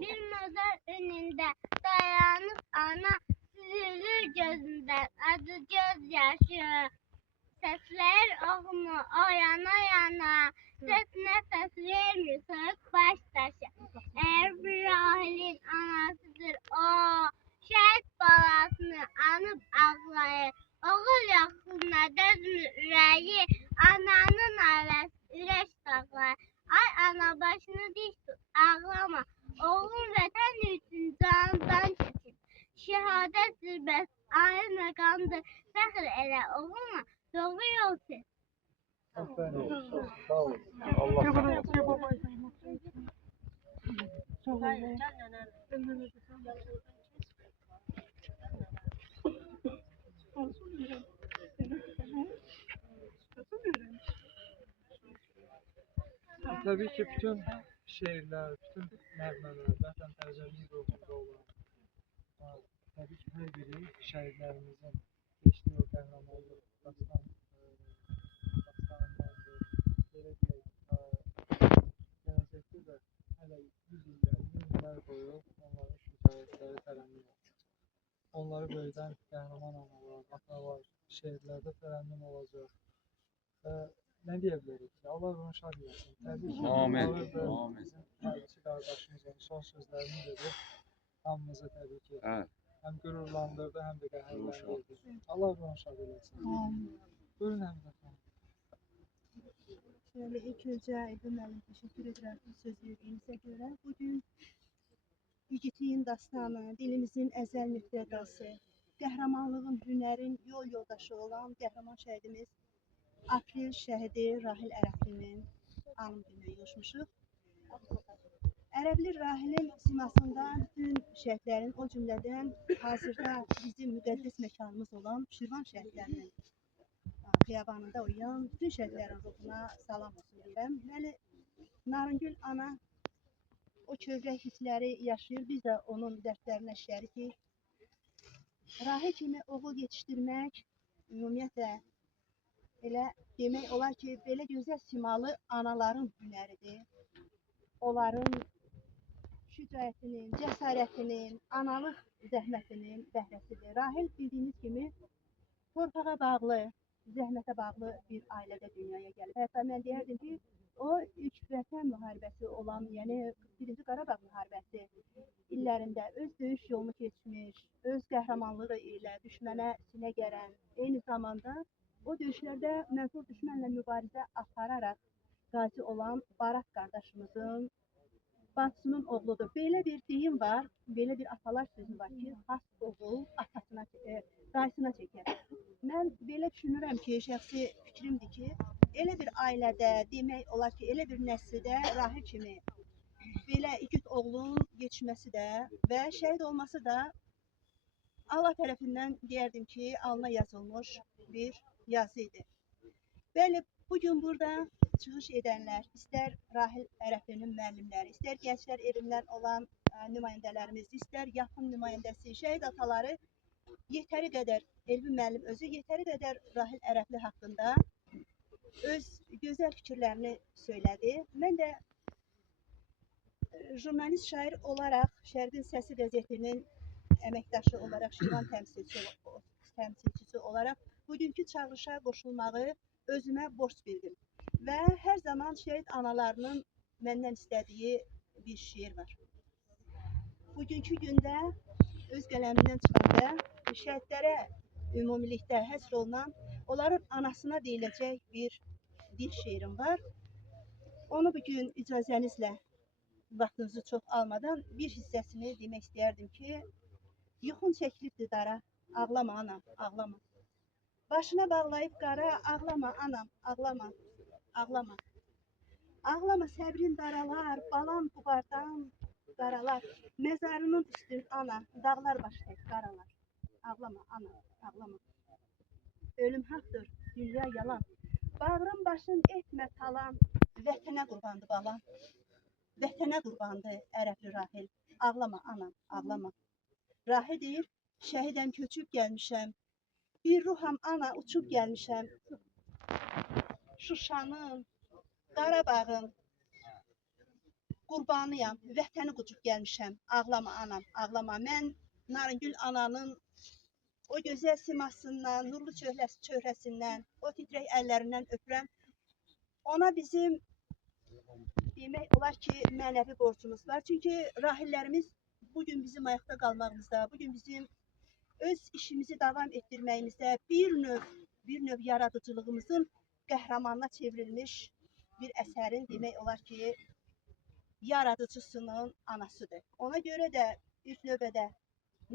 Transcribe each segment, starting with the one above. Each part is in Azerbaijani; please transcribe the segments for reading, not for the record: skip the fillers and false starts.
Bir mezar önünde dayanıp ana süzülür gözünden acı gözyaşı. Sesler oğumu o yana yana, ses nefes vermiyor soğuk baş taşı. Eğer bir rahilin anasıdır o, şehit balasını anıp ağlayır. Oğul yokluğuna dözmür üreği, ananın ailesi üreş dağlar. Ay ana başını dik tut, ağlama. Oğlum vətən üçün candan keçir. Şehadet zirvəsi ayı məqamdır, fəxr elə oğluma. Doğru yol seç. Aferin. Sağ ol. Allah razı olsun. Tabii ki bütün şehirler, bütün nəğmələr, vətənpərvərlik ruhunda olan, tabii ki her biri şehirlerimizin geçtiği o qəhrəmanlıq dastanlardır. Belə deyək, gələcəkdə də hələ 100 illər, 1000 illər boyu onların şücaətləri tərənnüm olacaq. Onları böyüdən qəhrəman analar, atalar, şehirlərdə tərənnüm olacaq. Ne diyebiliriz? Allah onu şad etsin. Tabii ki, Amin. bizim hərbiçi qardaşımızın son sözlərini dedi. Hamımızı tabii ki hem gururlandırdı, hem de qəhərləndirdi. Allah onu şad etsin. Buyurun Həmidə xanım. Şöyle ilk önce İbrahim Müəllim teşekkür ederim söz verdiğinize göre. Bugün Yiğitliğin dastanı, dilimizin əzəl müftədası, qəhrəmanlığın, hünərin yol yoldaşı olan qəhrəman şəhidimiz Aprel şəhidi Rahil Ərəblinin anım günü yığışmışıq. Ərəbli Rahilin simasında bütün şəhidlərin, o cümlədən hazırda bizim müqəddəs məkanımız olan Şirvan şəhidlərinin xiyabanında uyan bütün şəhidlərin ruhuna salam olsun deyirəm. Deməli, Narıngül ana o kövrək hissləri yaşayır, biz də onun dərdlərinə şərikik. Rahil kimi oğul yetişdirmək ümumiyyətlə elə demək olar ki, belə gözəl simalı anaların hünəridir. Onların şücaətinin, cəsarətinin, analıq zəhmətinin bəhrəsidir. Rahil bildiyiniz kimi torpağa bağlı, zəhmətə bağlı bir ailədə dünyaya gəlib. Hətta mən deyərdim ki, o üç vətən müharibəsi olan, yəni 41-ci Qarabağ müharibəsi illərində öz döyüş yolunu keçmiş, öz qəhrəmanlığı ilə düşmənə sinə gərən, eyni zamanda o döyüşlərdə mənfur düşmənlə mübarizə apararaq qazi olan Barat qardaşımızın bacısının oğludur. Belə bir deyim var, belə bir atalar sözü var ki, xas oğul atasına, dayısına çəkər. Mən belə düşünürəm ki, şəxsi fikrimdir ki, elə bir ailədə demək olar ki, elə bir nəsildə Rahil kimi belə igid oğlun yetişməsi də və şəhid olması da Allah tərəfindən deyərdim ki, alına yazılmış bir yazı idi. Bəli, bugün burada çıxış edənlər, istər Rahil Ərəblinin müəllimləri, istər gənclər evindən olan nümayəndələrimiz, istər yaxın nümayəndəsi, şəhid ataları yetəri qədər, Elbi müəllim özü yetəri qədər Rahil Ərəbli haqqında öz gözəl fikirlərini söylədi. Mən də jurnalist şair olaraq Şərqin Səsi qəzetinin əməkdaşı olaraq, Şirvan təmsilçisi olaraq bugünkü çağırışa qoşulmağı özümə borc bildim. Və hər zaman şəhid analarının məndən istədiyi bir şiir var. Bugünkü gündə öz qələmimdən çıxanda şəhidlərə ümumilikdə həsr olunan, onların anasına deyiləcək bir dil şeirim var. Onu bugün icazənizlə vaxtınızı çox almadan bir hissəsini demək istəyərdim ki, yuxun çəkilibdir dara, ağlama anam, ağlama. Başına bağlayıb qara, ağlama anam, ağlama, ağlama. Ağlama səbrin daralar, balam qubardan qaralar. Məzarının üstün ana, dağlar başlayıb qaralar. Ağlama anam, ağlama. Ölüm haqdır, dünya yalan. Bağrın başın etmə talan, vətənə qurbandı balam. Vətənə qurbandı Ərəbli Rahil. Ağlama anam, ağlama. Rahil deyir, şəhidəm köçüb gəlmişəm. Bir ruham ana uçub gəlmişəm. Şuşanın, Qarabağın qurbanıyam. Vətəni qucub gəlmişəm. Ağlama anam, ağlama. Mən Narıngül ananın o gözəl simasından, nurlu çöhrəsindən, o titrək əllərindən öpürəm. Ona bizim demək olar ki, mənəvi borcumuz var. Çünki rahillərimiz bugün bizim ayaqda qalmağımızda, bugün bizim öz işimizi davam etdirməyimizdə bir növ yaradıcılığımızın qəhrəmanına çevrilmiş bir əsərin demək olar ki, yaradıcısının anasıdır. Ona görə də ilk növbədə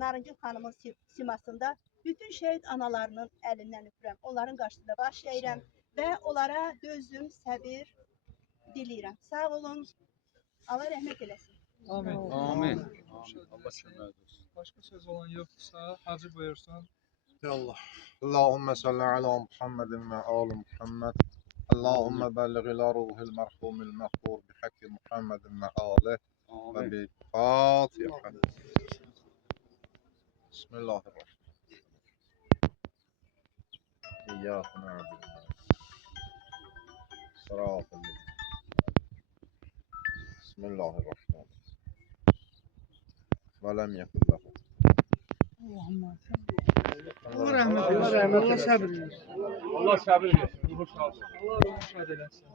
Narıngül xanımın simasında bütün şəhid analarının əlindən öpürəm. Onların qarşısında baş əyirəm və onlara dözüm, səbir diləyirəm. Sağ olun. Allah rəhmət eləsin. Amin. Amin. Allah kömək olsun. Başqa söz olan yoxdursa, Hacı buyursun. يلا اللهم صل على محمد وآل محمد اللهم بلغ إلى روح المرحوم المغفور بحق محمد وآله Amin. وبالفاتحة بسم الله الرحمن إياك نعبد صراط الذين بسم الله الرحمن ولم يكن له Allah rəhmət eləsin. Allah səbir versin. Allah səbir versin. Allah rəhmət eləsin.